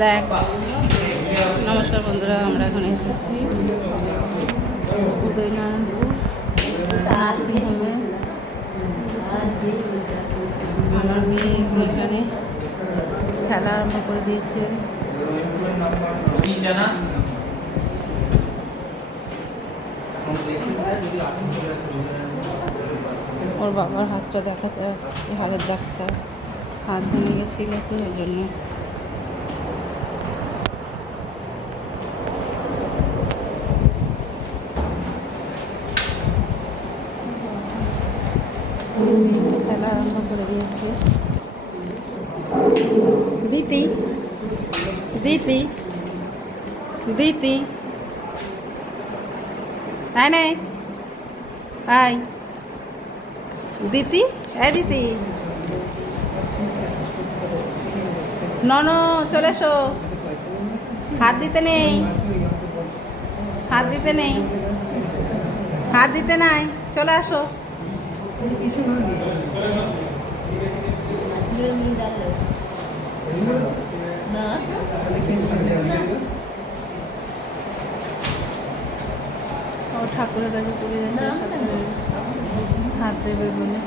দেখ। নমস্কার বন্ধুরা, আমরা এখন এসেছি উদয়নারায়ণপুর নার্সিংহোমে। আমার মেয়ে এখানে খেলা আরম্ভ করে দিয়েছে। ওর বাবার হাতটা দেখাতে আসছে, হাড়ের ডাক্তার, হাত ভেঙে গেছিল তো ওই জন্য। খেলা আরম্ভ করে দিয়েছে। দিতি দিতি দিতি হ্যাঁ নাই আই দিতি দিতি নন চলে এসো। হাত দিতে নেই, হাত দিতে নেই, হাত দিতে নাই, চলে আসো। ও ঠাকুরের কাছে পড়ে যাচ্ছে, হাত দেবে বলে।